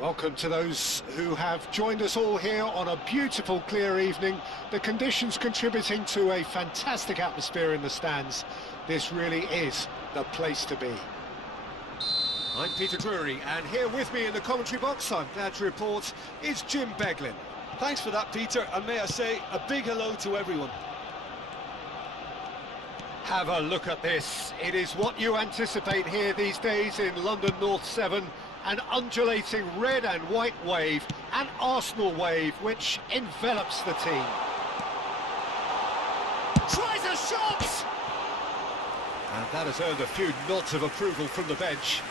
Welcome to those who have joined us all here on a beautiful, clear evening. The conditions contributing to a fantastic atmosphere in the stands. This really is the place to be. I'm Peter Drury, and here with me in the commentary box, I'm glad to report, is Jim Beglin. Thanks for that, Peter, and may I say a big hello to everyone. Have a look at this. It is what you anticipate here these days in London North 7. An undulating red and white wave, an Arsenal wave which envelops the team. Tries a shot! And that has earned a few nods of approval from the bench.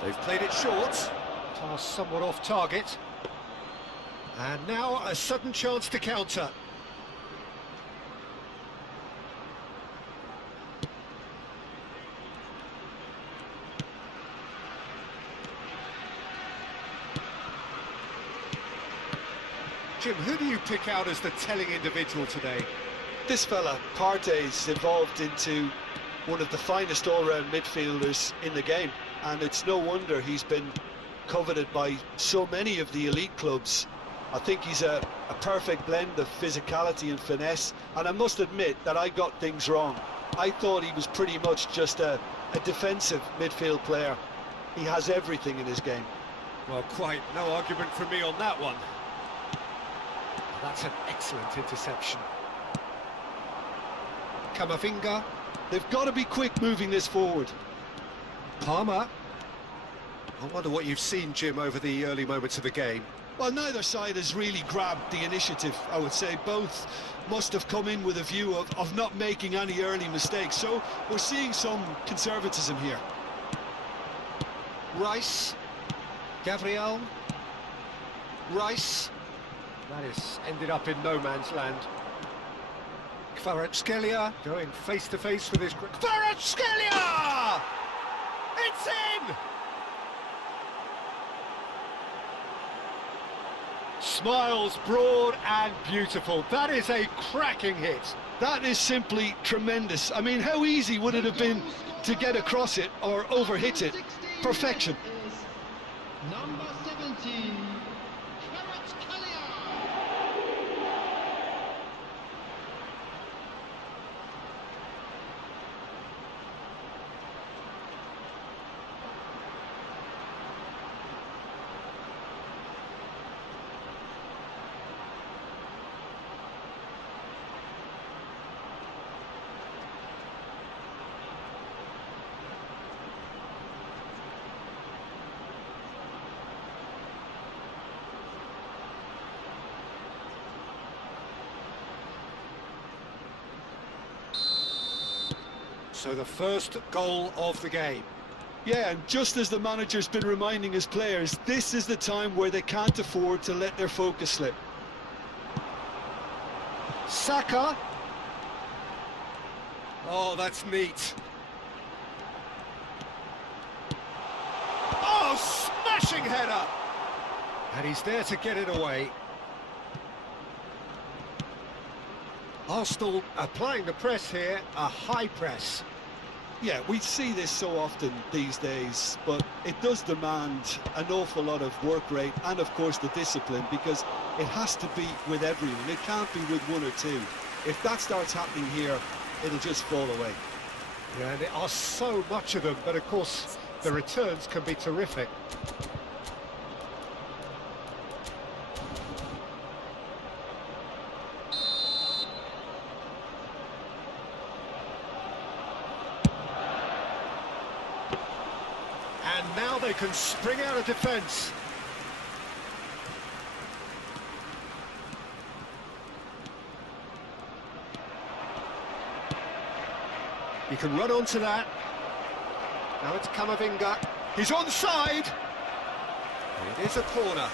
They've played it short, pass somewhat off target, and now a sudden chance to counter. Jim, who do you pick out as the telling individual today? This fella, Partey's evolved into one of the finest all-round midfielders in the game, and it's no wonder he's been coveted by so many of the elite clubs. I think he's a perfect blend of physicality and finesse, and I must admit that I got things wrong. I thought he was pretty much just a defensive midfield player. He has everything in his game. Well, quite no argument from me on that one. That's an excellent interception. Camavinga. They've got to be quick moving this forward. Palmer. I wonder what you've seen, Jim, over the early moments of the game. Well, neither side has really grabbed the initiative, I would say. Both must have come in with a view of not making any early mistakes. So we're seeing some conservatism here. Rice. Gabriel. Rice. That is ended up in no man's land. Kvaratskhelia going face to face with his... Kvaratskhelia! It's in! Smiles broad and beautiful. That is a cracking hit. That is simply tremendous. I mean, how easy would it have been to get across it or overhit it? Perfection. Number 17, Kvaratskhelia. So the first goal of the game. Yeah, and just as the manager's been reminding his players, this is the time where they can't afford to let their focus slip. Saka. Oh, that's neat. Oh, smashing header! And he's there to get it away. Arsenal applying the press here, a high press. Yeah, we see this so often these days, but it does demand an awful lot of work rate and, of course, the discipline, because it has to be with everyone. It can't be with one or two. If that starts happening here, it'll just fall away. Yeah, and there are so much of them, but of course, the returns can be terrific. And now they can spring out of defence. He can run onto that. Now it's Camavinga. He's onside. It is a corner.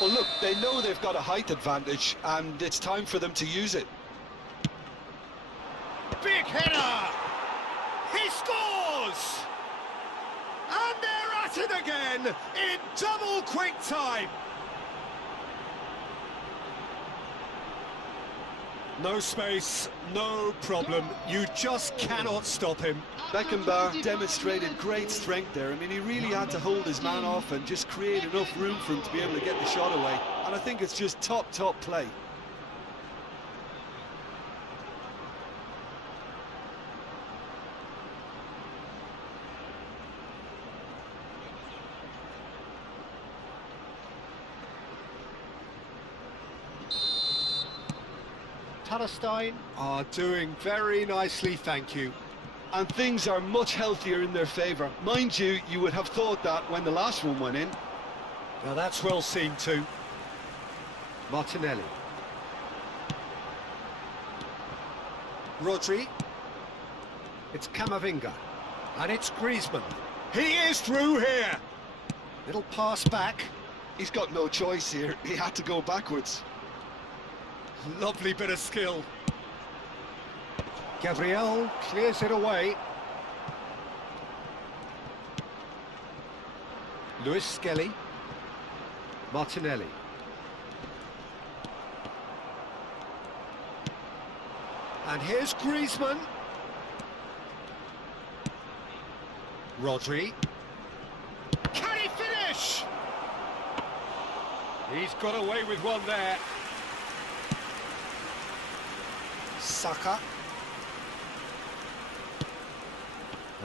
Well, look, they know they've got a height advantage, and it's time for them to use it. Big header! He scores! And they're at it again in double quick time. No space, no problem. You just cannot stop him. Beckenbauer demonstrated great strength there. I mean, he really had to hold his man off and just create enough room for him to be able to get the shot away. And I think it's just top play. Palestine are doing very nicely, thank you. And things are much healthier in their favour. Mind you, you would have thought that when the last one went in. Now that's well seen too. Martinelli. Rodri. It's Camavinga. And it's Griezmann. He is through here. Little pass back. He's got no choice here. He had to go backwards. Lovely bit of skill. Gabriel clears it away. Lewis Skelly. Martinelli. And here's Griezmann. Rodri. Can he finish? He's got away with one there. Saka.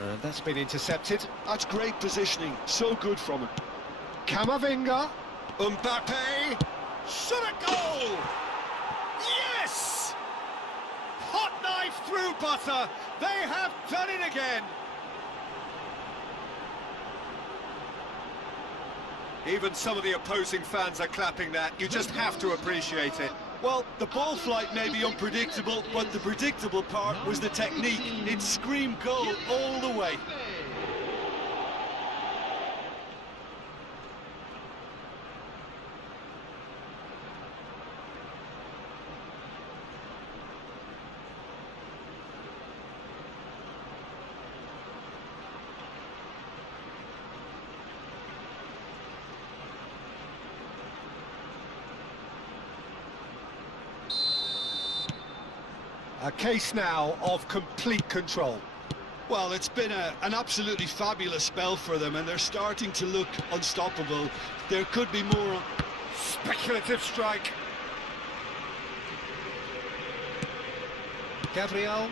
And that's been intercepted. That's great positioning. So good from him. Camavinga. Mbappe. Shot a goal! Yes! Hot knife through butter. They have done it again. Even some of the opposing fans are clapping that. You just have to appreciate it. Well, the ball flight may be unpredictable, but the predictable part was the technique. It screamed goal all the way. A case now of complete control. Well, it's been an absolutely fabulous spell for them, and they're starting to look unstoppable. There could be more. Speculative strike. Gabriel.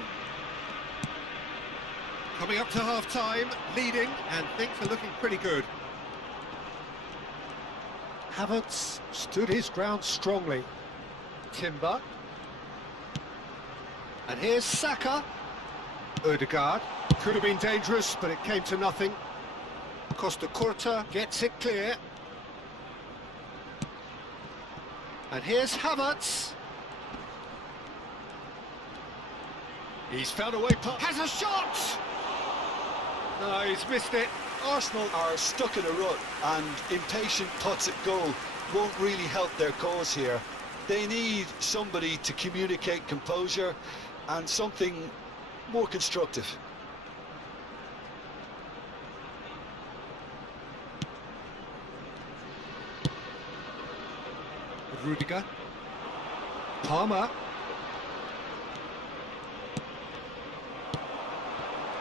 Coming up to half-time, leading, and things are looking pretty good. Havertz stood his ground strongly. Timber. And here's Saka. Ødegaard. Could have been dangerous, but it came to nothing. Costa Curta gets it clear. And here's Havertz. He's found a way past. Has a shot! No, he's missed it. Arsenal are stuck in a rut, and impatient putts at goal won't really help their cause here. They need somebody to communicate composure and something more constructive. Rudiger. Palmer.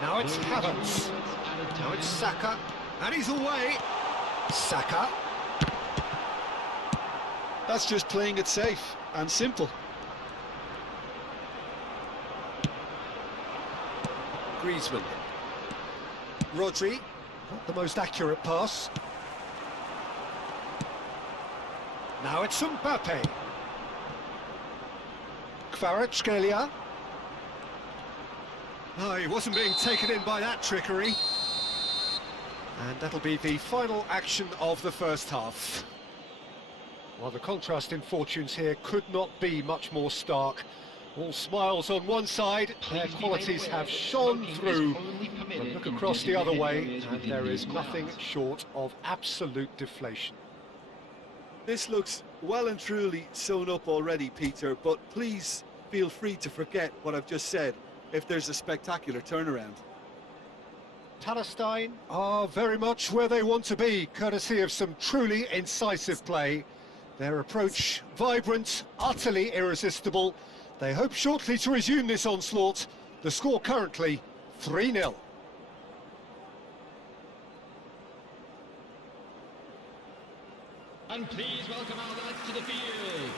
Now it's Havertz. Now it's Saka. And he's away. Saka. That's just playing it safe and simple. Griezmann. Rodri. Not the most accurate pass. Now it's Mbappe. Kvaratskhelia. No, he wasn't being taken in by that trickery. And that'll be the final action of the first half. Well, the contrast in fortunes here could not be much more stark. All smiles on one side, their qualities have shone through. But look across the other way, and there is nothing short of absolute deflation. This looks well and truly sewn up already, Peter, but please feel free to forget what I've just said if there's a spectacular turnaround. Palestine are very much where they want to be, courtesy of some truly incisive play. Their approach vibrant, utterly irresistible. They hope shortly to resume this onslaught. The score currently 3-0. And please welcome our lads to the field.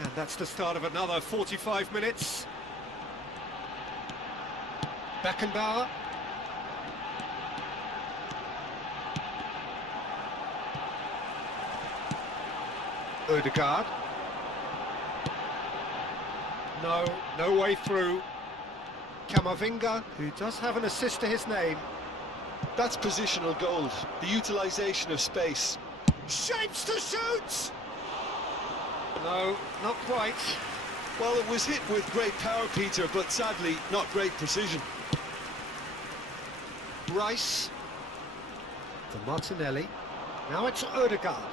And that's the start of another 45 minutes. Beckenbauer. Ødegaard. No way through. Camavinga, who does have an assist to his name. That's positional gold, the utilisation of space. Shapes to shoot! No, not quite. Well, it was hit with great power, Peter, but sadly, not great precision. Rice. For Martinelli. Now it's Ødegaard.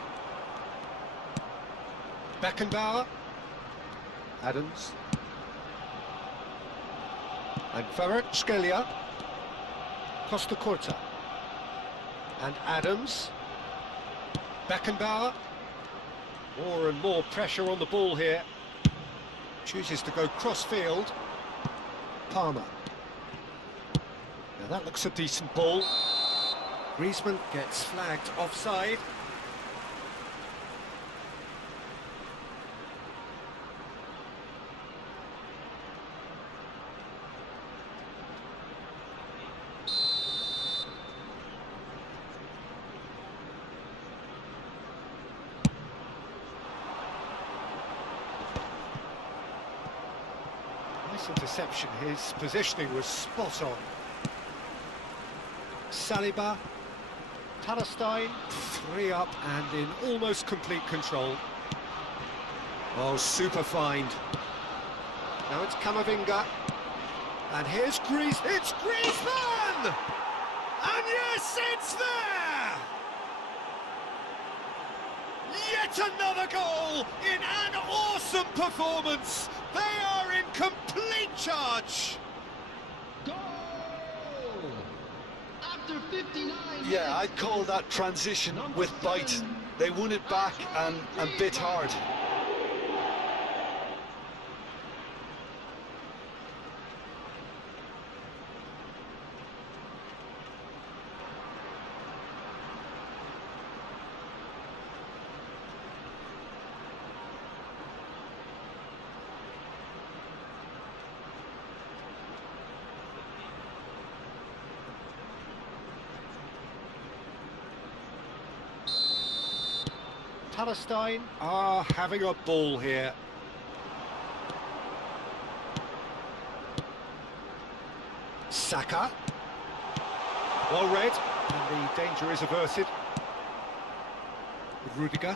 Beckenbauer. Adams. And Kvaratskhelia. Costa Curta. And Adams. Beckenbauer. More and more pressure on the ball here. Chooses to go cross-field. Palmer. Now that looks a decent ball. Griezmann gets flagged offside. Nice interception. His positioning was spot on. Saliba. Palestine. 3 up and in almost complete control. Oh, super find. Now it's Camavinga. And here's Greece. It's Griezmann! And yes, it's there! Yet another goal in an awesome performance. They are in complete charge. Goal! After 59 Yeah, I'd call that transition with bite. They won it back and bit hard. Palestine are having a ball here. Saka. Well read, and the danger is averted. Rudiger.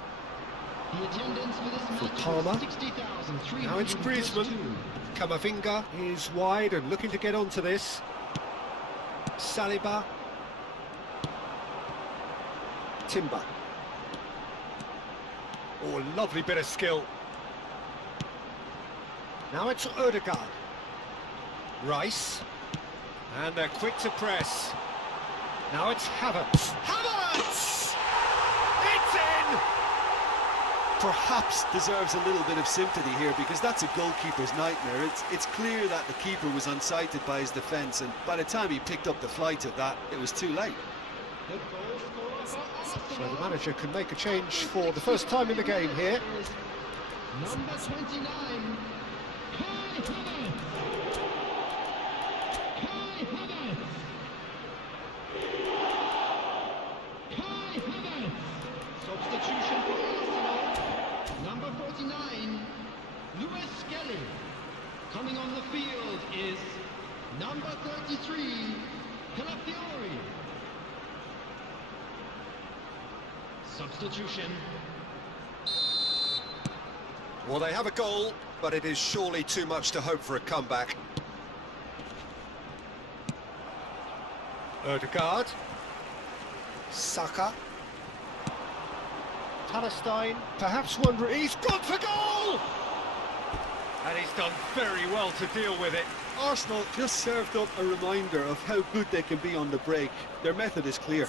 The attendance for this match Palmer. was 60,332. Now it's Griezmann. Camavinga is wide and looking to get onto this. Saliba. Timber. Oh, lovely bit of skill. Now it's Odegaard. Rice. And they're quick to press. Now it's Havertz. Havertz! It's in! Perhaps deserves a little bit of sympathy here, because that's a goalkeeper's nightmare. It's clear that the keeper was unsighted by his defence, and by the time he picked up the flight of that, it was too late. The goal scorer for So Arsenal the manager can make a change for the first time in the game here. is number 29, Kai Havertz. Kai Havertz. Kai Havertz. Substitution for Arsenal, number 49, Lewis Skelly. Coming on the field is number 33, Kvaratskhelia. Substitution. Well, they have a goal, but it is surely too much to hope for a comeback. Odegaard. Saka. Palestine, perhaps wondering, he's gone for goal! And he's done very well to deal with it. Arsenal just served up a reminder of how good they can be on the break. Their method is clear.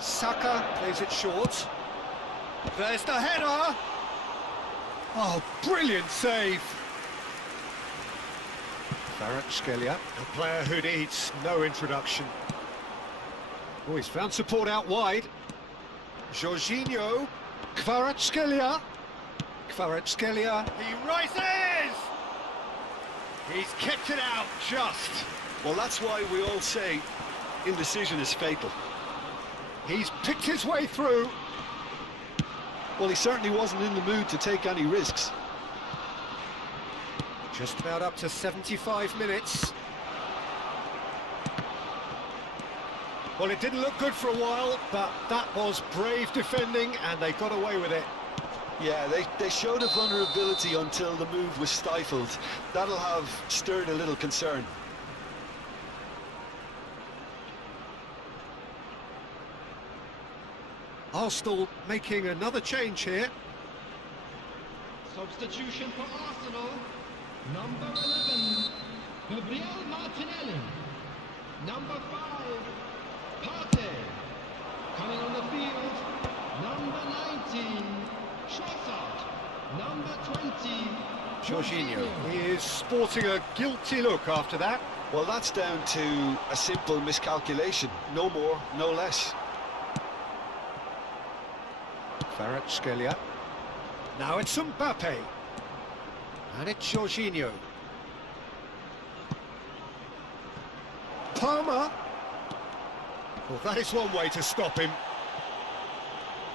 Saka plays it short. There's the header! Oh, brilliant save! Kvaratskhelia, a player who needs no introduction. Oh, he's found support out wide. Jorginho. Kvaratskhelia. Kvaratskhelia. He rises! He's kept it out just. Well, that's why we all say indecision is fatal. He's picked his way through. Well, he certainly wasn't in the mood to take any risks. Just about up to 75 minutes. Well, it didn't look good for a while, but that was brave defending, and they got away with it. Yeah, they showed a vulnerability until the move was stifled. That'll have stirred a little concern. Arsenal making another change here. Substitution for Arsenal, number 11, Gabriel Martinelli. Number 5, Partey. Coming on the field, number 19, Trossard. Number 20, Jorginho. He is sporting a guilty look after that. Well, that's down to a simple miscalculation. No more, no less. Kvaratskhelia. Now it's Mbappe. And it's Jorginho. Palmer. Well, that is one way to stop him.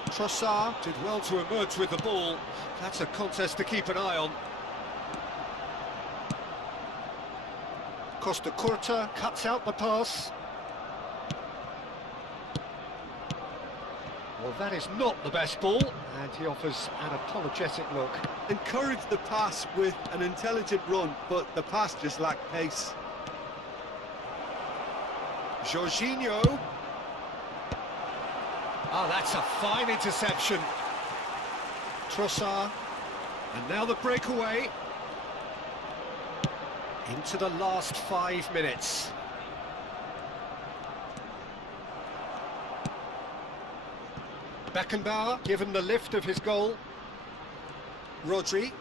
Trossard did well to emerge with the ball. That's a contest to keep an eye on. Costa Curta cuts out the pass. Well, that is not the best ball, and he offers an apologetic look. Encouraged the pass with an intelligent run, but the pass just lacked pace. Jorginho. Ah, that's a fine interception. Trossard. And now the breakaway. Into the last 5 minutes. Beckenbauer given the lift of his goal. Rodri.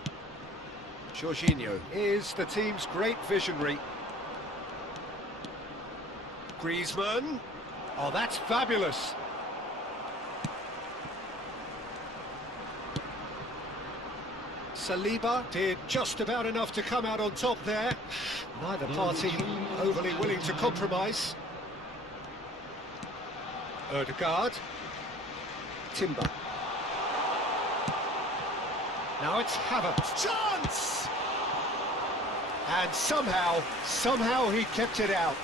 Jorginho is the team's great visionary. Griezmann. Oh, that's fabulous. Saliba did just about enough to come out on top there. Neither party overly willing to compromise. Ødegaard. Timber. Now it's Havertz. Chance! And somehow he kept it out.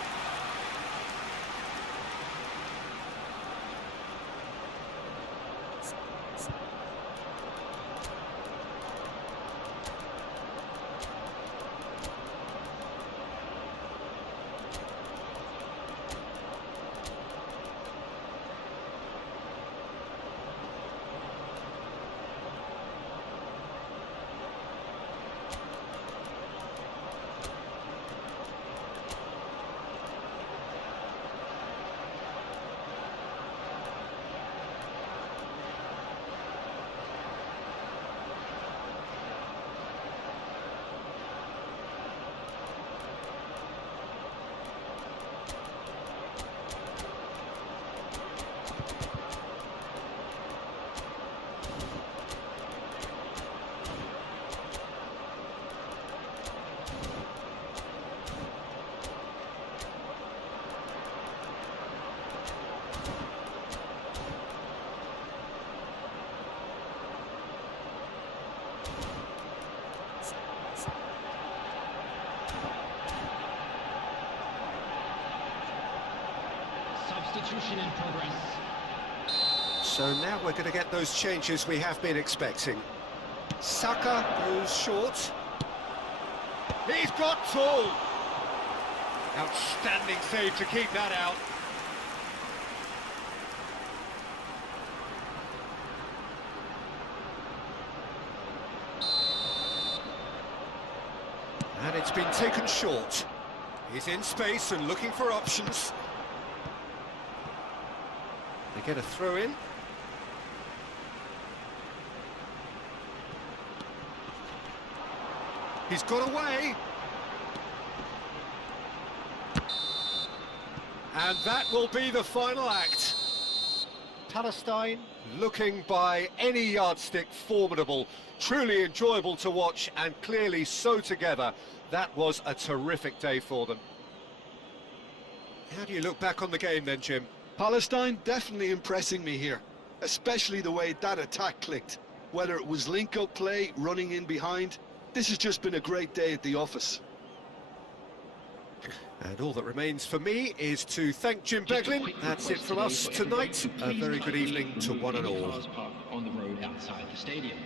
Substitution in progress. So now we're going to get those changes we have been expecting. Saka goes short. He's got full. Outstanding save to keep that out. And it's been taken short. He's in space and looking for options. They get a throw in. He's got away. And that will be the final act. Palestine looking by any yardstick formidable, truly enjoyable to watch and clearly so together. That was a terrific day for them. How do you look back on the game then, Jim? Palestine definitely impressing me here, especially the way that attack clicked. Whether it was link-up play, running in behind, this has just been a great day at the office. And all that remains for me is to thank Jim Beglin. That's it from us tonight. A very good evening to one and all. On the road outside the stadium.